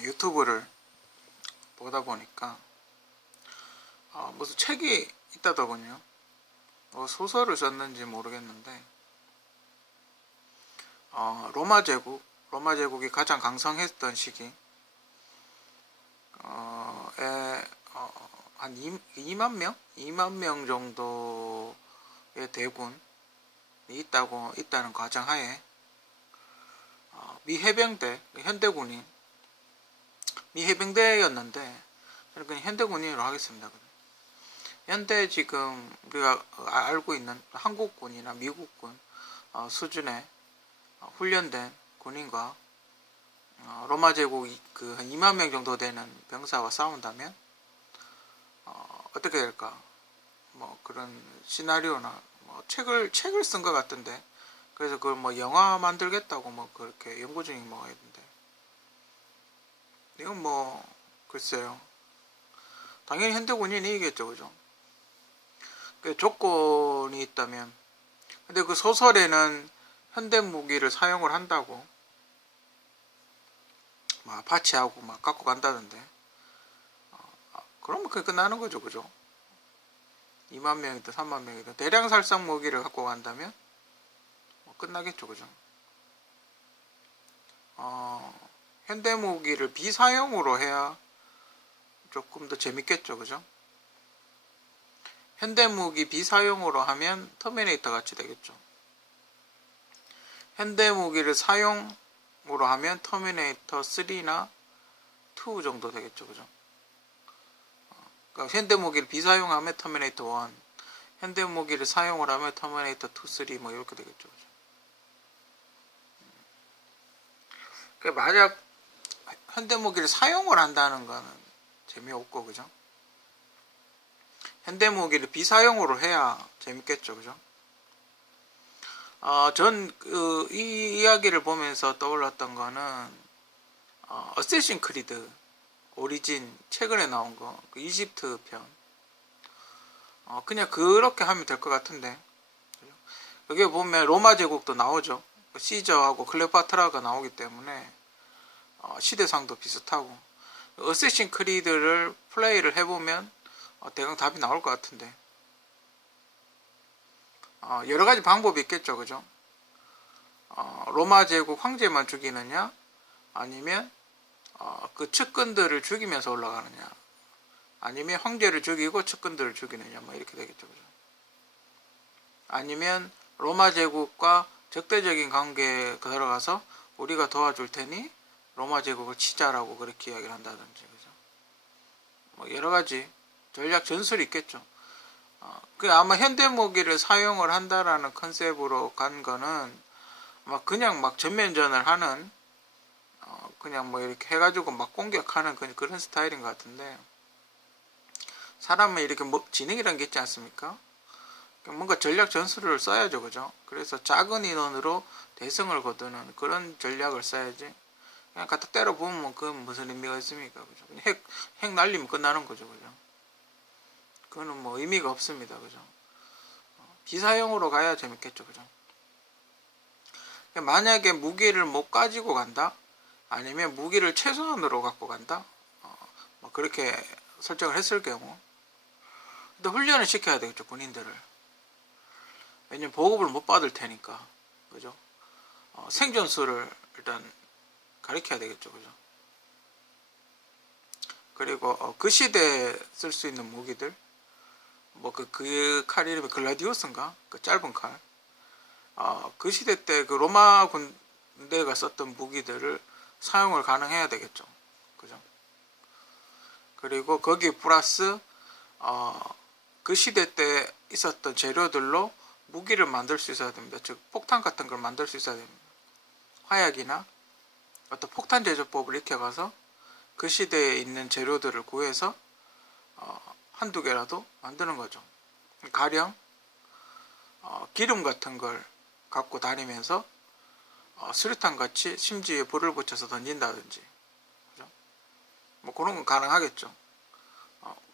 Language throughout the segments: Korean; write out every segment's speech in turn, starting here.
유튜브를 보다 보니까 무슨 책이 있다더군요. 소설을 썼는지 모르겠는데 로마 제국이 가장 강성했던 시기 한 2만 명? 2만 명 정도의 대군이 있다는 가정하에 미 해병대, 현대군인 미 해병대였는데 저는 그냥 현대군인으로 하겠습니다. 현대 지금 우리가 알고 있는 한국군이나 미국군 수준의 훈련된 군인과 로마 제국 한 2만 명 정도 되는 병사와 싸운다면 어떻게 될까? 뭐 그런 시나리오나 뭐 책을 쓴 것 같던데, 그래서 그걸 뭐 영화 만들겠다고 뭐 그렇게 연구 중인 뭐가 있는데, 이건 뭐 글쎄요. 당연히 현대군인이 이기겠죠, 그죠? 그 조건이 있다면. 근데 그 소설에는 현대 무기를 사용을 한다고 막 파치하고 막 갖고 간다던데, 그러면 그게 끝나는 거죠, 그죠? 2만 명이든 3만 명이든 대량 살상 무기를 갖고 간다면 뭐 끝나겠죠, 그죠? 현대 무기를 비사용으로 해야 조금 더 재밌겠죠, 그죠? 현대 무기 비사용으로 하면 터미네이터 같이 되겠죠. 현대 무기를 사용으로 하면 터미네이터 3나 2 정도 되겠죠, 그죠? 그러니까 현대 무기를 비사용하면 터미네이터 1, 현대 무기를 사용을 하면 터미네이터 2, 3 뭐 이렇게 되겠죠, 그죠? 그러니까 만약 현대 무기를 사용을 한다는 거는 재미없고, 그죠? 현대 무기를 비사용으로 해야 재밌겠죠, 그죠? 전 이 이야기를 보면서 떠올랐던 거는 어쌔신 크리드 오리진 최근에 나온 거, 그 이집트 편. 그냥 그렇게 하면 될 것 같은데. 여기 보면 로마 제국도 나오죠. 시저하고 클레오파트라가 나오기 때문에 시대상도 비슷하고, 어쌔신 크리드를 플레이를 해보면 대강 답이 나올 것 같은데, 여러 가지 방법이 있겠죠, 그죠? 로마 제국 황제만 죽이느냐, 아니면 그 측근들을 죽이면서 올라가느냐, 아니면 황제를 죽이고 측근들을 죽이느냐, 뭐 이렇게 되겠죠, 그죠? 아니면 로마 제국과 적대적인 관계에 들어가서 우리가 도와줄 테니 로마 제국을 치자라고 그렇게 이야기를 한다든지, 그죠? 뭐 여러 가지 전략 전술이 있겠죠. 그 아마 현대 무기를 사용을 한다라는 컨셉으로 간 거는 막 그냥 막 전면전을 하는, 그냥 뭐 이렇게 해가지고 막 공격하는 그런 스타일인 것 같은데, 사람은 이렇게 뭐 지능이라는 게 있지 않습니까? 뭔가 전략 전술을 써야죠, 그죠? 그래서 작은 인원으로 대승을 거두는 그런 전략을 써야지, 그냥 갖다 때려 부으면 그건 무슨 의미가 있습니까, 그죠? 핵 날리면 끝나는 거죠, 그죠? 그거는 뭐 의미가 없습니다, 그죠? 비사용으로 가야 재밌겠죠, 그죠? 만약에 무기를 못 가지고 간다, 아니면 무기를 최소한으로 갖고 간다, 뭐 그렇게 설정을 했을 경우, 근데 훈련을 시켜야 되겠죠, 군인들을. 왜냐면 보급을 못 받을 테니까, 그죠? 생존수를 일단 가르쳐야 되겠죠, 그죠? 그리고 그 시대에 쓸 수 있는 무기들, 뭐 그 칼 이름이 글라디우스인가? 그 짧은 칼. 그 시대 때 그 로마 군대가 썼던 무기들을 사용을 가능해야 되겠죠, 그죠? 그리고 거기에 플러스 그 시대 때 있었던 재료들로 무기를 만들 수 있어야 됩니다. 즉 폭탄 같은 걸 만들 수 있어야 됩니다. 화약이나 어떤 폭탄 제조법을 익혀가서 그 시대에 있는 재료들을 구해서 한두 개라도 만드는 거죠. 가령 기름 같은 걸 갖고 다니면서 수류탄 같이 심지에 불을 붙여서 던진다든지, 그죠? 뭐 그런 건 가능하겠죠.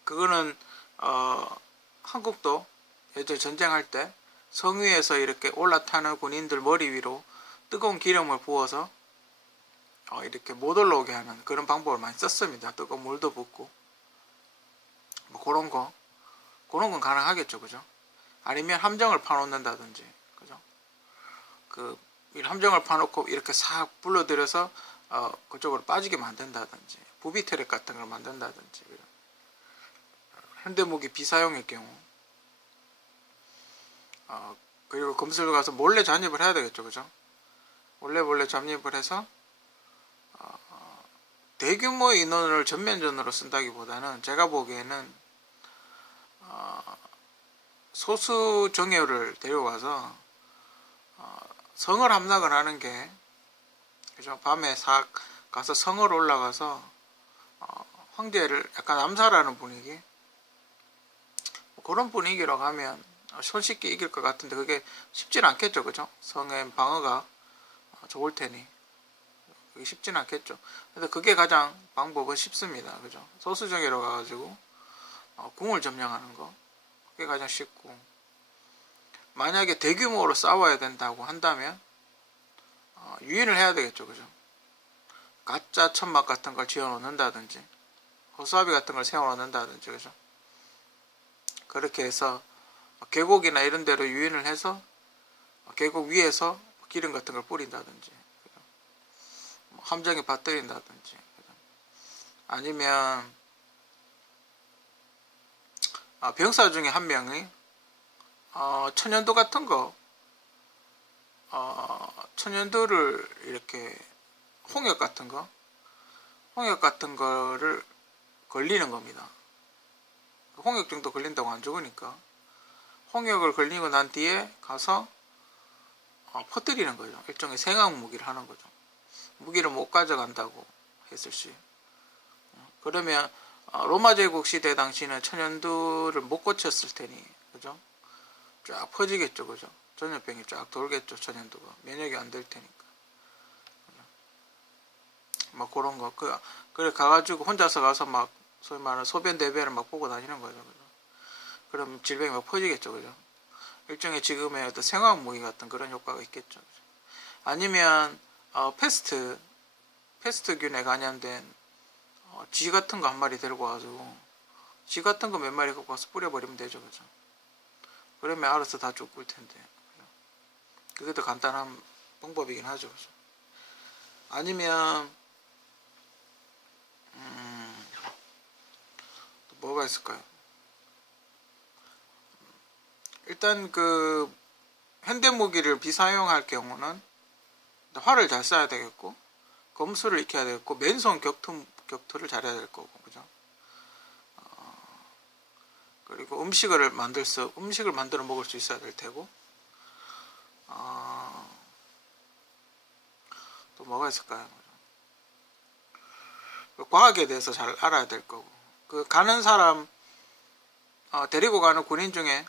그거는 한국도 예전 전쟁할 때 성 위에서 이렇게 올라타는 군인들 머리 위로 뜨거운 기름을 부어서 이렇게 못 올라오게 하는 그런 방법을 많이 썼습니다. 뜨거운 물도 붓고 뭐 그런 건 가능하겠죠, 그죠? 아니면 함정을 파놓는다든지, 그죠? 그 함정을 파놓고 이렇게 싹 불러들여서 그쪽으로 빠지게 만든다든지, 부비 트랙 같은 걸 만든다든지. 현대무기 비사용의 경우, 그리고 검수를 가서 몰래 잠입을 해야 되겠죠, 그죠? 몰래 잠입을 해서 대규모 인원을 전면전으로 쓴다기보다는 제가 보기에는 소수 정예를 데려가서 성을 함락을 하는 게, 그죠? 밤에 싹 가서 성을 올라가서 황제를 약간 암살하는 분위기, 그런 분위기로 가면 손쉽게 이길 것 같은데 그게 쉽지는 않겠죠, 그죠? 성의 방어가 좋을 테니 그게 쉽지는 않겠죠. 근데 그게 가장 방법은 쉽습니다, 그죠? 소수정예로 가가지고 궁을 점령하는 거, 그게 가장 쉽고, 만약에 대규모로 싸워야 된다고 한다면 유인을 해야 되겠죠, 그죠? 가짜 천막 같은 걸 지어 놓는다든지, 호수아비 같은 걸 세워 놓는다든지, 그죠? 그렇게 해서 계곡이나 이런 데로 유인을 해서 계곡 위에서 기름 같은 걸 뿌린다든지, 함정에 받들인다든지, 아니면 병사 중에 한 명이 천연두 같은 거, 천연두를 이렇게 홍역 같은 거를 걸리는 겁니다. 홍역 정도 걸린다고 안 죽으니까 홍역을 걸리고 난 뒤에 가서 퍼뜨리는 거죠. 일종의 생학 무기를 하는 거죠. 무기를 못 가져간다고 했을 시, 그러면 로마 제국 시대 당시는 천연두를 못 고쳤을 테니, 그죠? 쫙 퍼지겠죠, 그죠? 전염병이 쫙 돌겠죠, 천연두가 면역이 안 될 테니까. 막 그런 거, 그래 가가지고 혼자서 가서 막 소위 말하는 소변 대변을 막 보고 다니는 거죠, 그죠? 그럼 질병이 막 퍼지겠죠, 그죠? 일종의 지금의 어떤 생화학 무기 같은 그런 효과가 있겠죠, 그죠? 아니면 패스트균에 감염된 쥐 같은 거 한 마리 데리고 와가지고 쥐 같은 거 몇 마리 갖고 와서 뿌려버리면 되죠, 그죠? 그러면 알아서 다 죽을 텐데, 그죠? 그게 더 간단한 방법이긴 하죠, 그죠? 아니면 또 뭐가 있을까요? 일단 그 현대무기를 비사용할 경우는 활을 잘 쏴야 되겠고, 검수를 익혀야 되겠고, 맨손 격투를 잘해야 될 거고, 그죠? 그리고 음식을 만들어 먹을 수 있어야 될 테고, 또 뭐가 있을까요? 과학에 대해서 잘 알아야 될 거고, 그 가는 사람, 데리고 가는 군인 중에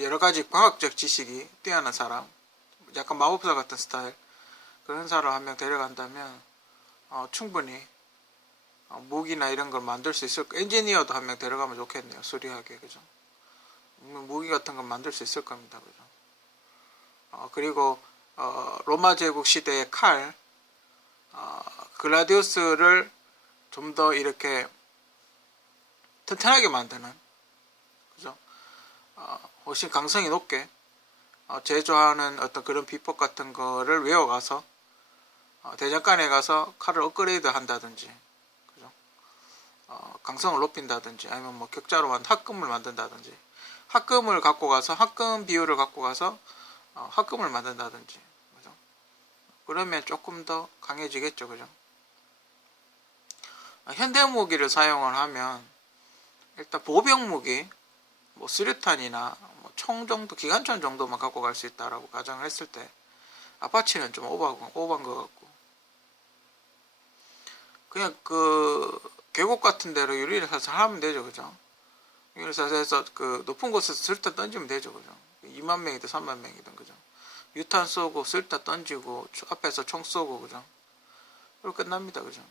여러 가지 과학적 지식이 뛰어난 사람, 약간 마법사 같은 스타일, 그런 사람 한 명 데려간다면 충분히 무기나 이런 걸 만들 수 있을 거. 엔지니어도 한 명 데려가면 좋겠네요, 수리하게, 그죠? 무기 같은 걸 만들 수 있을 겁니다, 그죠? 그리고 로마 제국 시대의 칼, 글라디우스를 좀 더 이렇게 튼튼하게 만드는, 그죠? 훨씬 강성이 높게 제조하는 어떤 그런 비법 같은 거를 외워가서 대장간에 가서 칼을 업그레이드 한다든지, 그죠? 강성을 높인다든지, 아니면 뭐 격자로 합금을 만든다든지, 합금 비율을 갖고 가서 합금을 만든다든지, 그죠? 그러면 조금 더 강해지겠죠, 그죠? 현대무기를 사용을 하면 일단 보병무기, 뭐 수류탄이나 뭐 총 정도, 기관총 정도만 갖고 갈 수 있다라고 가정을 했을 때, 아파치는 좀 오버한 것 같고, 그냥 그 계곡 같은 데로 유리를 사서 하면 되죠, 그죠? 유리를 사서 해서 그 높은 곳에서 수류탄 던지면 되죠, 그죠? 2만 명이든 3만 명이든, 그죠? 유탄 쏘고 수류탄 던지고 앞에서 총 쏘고, 그죠? 그리고 끝납니다, 그죠?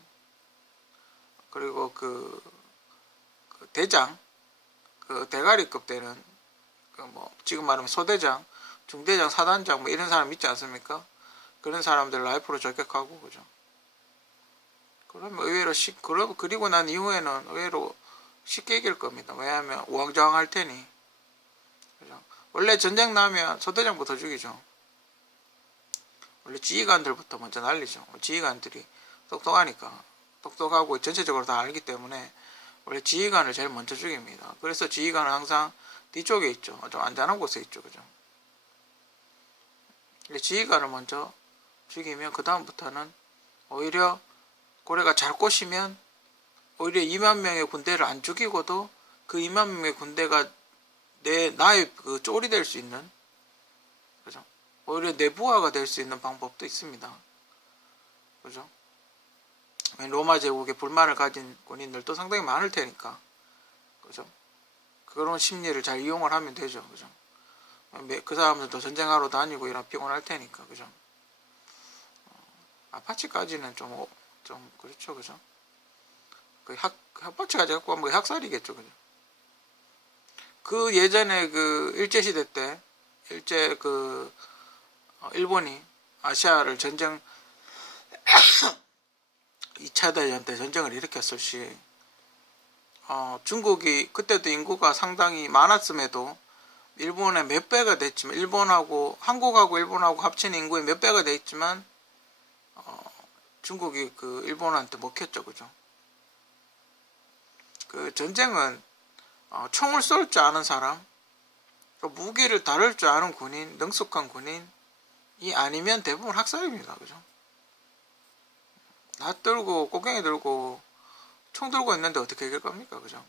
그리고 그 대장, 그 대가리급 되는 그 뭐 지금 말하면 소대장, 중대장, 사단장 뭐 이런 사람 있지 않습니까? 그런 사람들 라이프로 저격하고, 그죠? 그러면 의외로 그리고 난 이후에는 의외로 쉽게 이길 겁니다. 왜냐하면 우왕좌왕할 테니. 그죠? 원래 전쟁 나면 소대장부터 죽이죠. 원래 지휘관들부터 먼저 날리죠. 지휘관들이 똑똑하니까. 똑똑하고 전체적으로 다 알기 때문에 원래 지휘관을 제일 먼저 죽입니다. 그래서 지휘관은 항상 뒤쪽에 있죠. 좀 안전한 곳에 있죠. 그죠? 지휘관을 먼저 죽이면 그 다음부터는 오히려 고래가 잘 꼬시면 오히려 2만 명의 군대를 안 죽이고도 그 2만 명의 군대가 나의 그 쫄이 될 수 있는, 그죠? 오히려 내부화가 될 수 있는 방법도 있습니다. 그죠? 로마 제국에 불만을 가진 군인들도 상당히 많을 테니까, 그죠? 그런 심리를 잘 이용을 하면 되죠. 그죠? 그 사람들도 전쟁하러 다니고 이런 피곤할 테니까, 그죠? 아파치까지는 좀 그렇죠. 그죠? 아파치까지 갖고 가면 학살이겠죠. 그죠? 그 예전에 그 일제시대 때, 일본이 아시아를 2차 대전 때 전쟁을 일으켰을 시, 중국이 그때도 인구가 상당히 많았음에도 일본의 몇 배가 됐지만, 한국하고 일본하고 합친 인구의 몇 배가 됐지만, 중국이 그 일본한테 먹혔죠. 그죠? 그 전쟁은 총을 쏠 줄 아는 사람, 무기를 다룰 줄 아는 군인, 능숙한 군인이 아니면 대부분 학살입니다. 그죠? 나 들고 꼬갱이 들고 총 들고 있는데 어떻게 이길 겁니까? 그죠?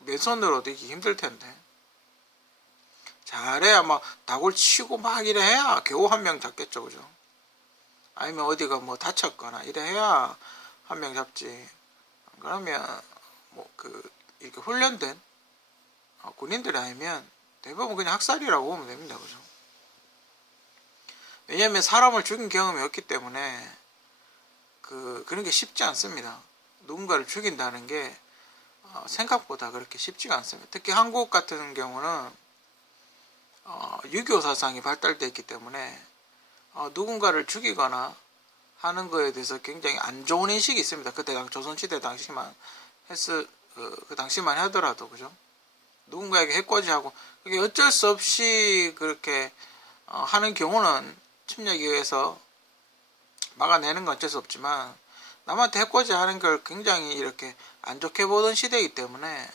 맨손으로도 이기기 힘들 텐데. 잘해야 막 다골 치고 막 이래 해야 겨우 한 명 잡겠죠. 그죠? 아니면 어디가 뭐 다쳤거나 이래 해야 한 명 잡지. 그러면 이렇게 훈련된 군인들이 아니면 대부분 그냥 학살이라고 보면 됩니다. 그죠? 왜냐하면 사람을 죽인 경험이 없기 때문에 그런 게 쉽지 않습니다. 누군가를 죽인다는 게 생각보다 그렇게 쉽지가 않습니다. 특히 한국 같은 경우는 6.25 사상이 발달되어 있기 때문에 누군가를 죽이거나 하는 거에 대해서 굉장히 안 좋은 인식이 있습니다. 그때 조선시대 당시만 그 당시만 하더라도, 그죠? 누군가에게 해코지하고, 그게 어쩔 수 없이 그렇게 하는 경우는 침략에 의해서 막아내는 건 어쩔 수 없지만, 남한테 해코지 하는 걸 굉장히 이렇게 안 좋게 보던 시대이기 때문에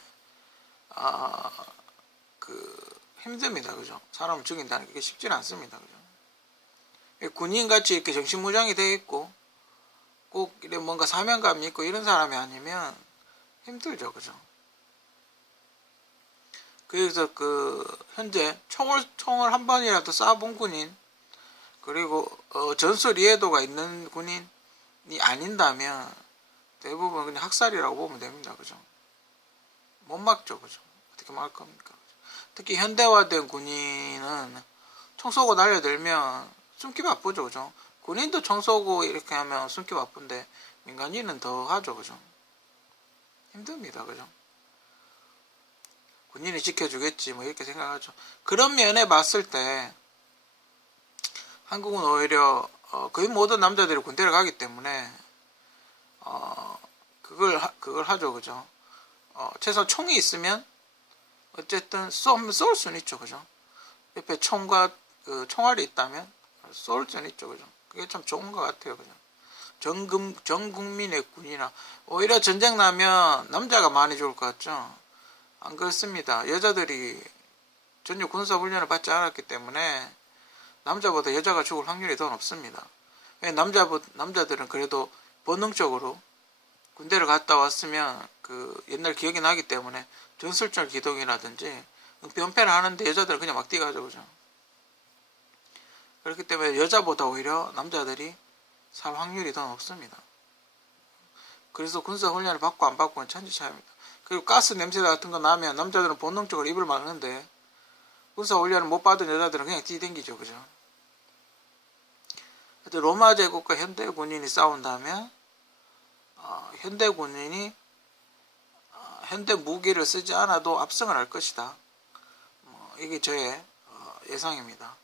힘듭니다. 그죠? 사람을 죽인다는 게 쉽지는 않습니다. 그죠? 군인같이 이렇게 정신무장이 되어 있고 꼭 이런 뭔가 사명감이 있고 이런 사람이 아니면 힘들죠. 그죠? 그래서 현재 총을 한 번이라도 쏴본 군인, 그리고 전술 이해도가 있는 군인이 아닌다면 대부분 그냥 학살이라고 보면 됩니다. 그죠? 못 막죠. 그죠? 어떻게 막을 겁니까? 특히 현대화된 군인은 총 쏘고 날려들면 숨기 바쁘죠. 그죠? 군인도 총 쏘고 이렇게 하면 숨기 바쁜데 민간인은 더 하죠. 그죠? 힘듭니다. 그죠? 군인이 지켜주겠지 뭐 이렇게 생각하죠. 그런 면에 봤을 때 한국은 오히려 거의 모든 남자들이 군대를 가기 때문에 그걸 하죠. 그죠? 최소한 총이 있으면 어쨌든 쏠 수는 있죠. 그죠? 옆에 총과 총알이 있다면 쏠 수는 있죠. 그죠? 그게 참 좋은 것 같아요. 그죠? 전 국민의 군이나 오히려 전쟁 나면 남자가 많이 죽을 것 같죠? 안 그렇습니다. 여자들이 전혀 군사훈련을 받지 않았기 때문에 남자보다 여자가 죽을 확률이 더 높습니다. 남자들은 그래도 본능적으로 군대를 갔다 왔으면 옛날 기억이 나기 때문에 전술적 기동이라든지 변패를 하는데 여자들은 그냥 막 뛰어가죠. 그죠? 그렇기 때문에 여자보다 오히려 남자들이 살 확률이 더 높습니다. 그래서 군사훈련을 받고 안 받고는 천지 차이입니다. 그리고 가스 냄새 같은 거 나면 남자들은 본능적으로 입을 막는데 군사훈련을 못 받은 여자들은 그냥 뛰댕기죠. 그죠? 로마 제국과 현대 군인이 싸운다면 현대 군인이 현대 무기를 쓰지 않아도 압승을 할 것이다. 이게 저의 예상입니다.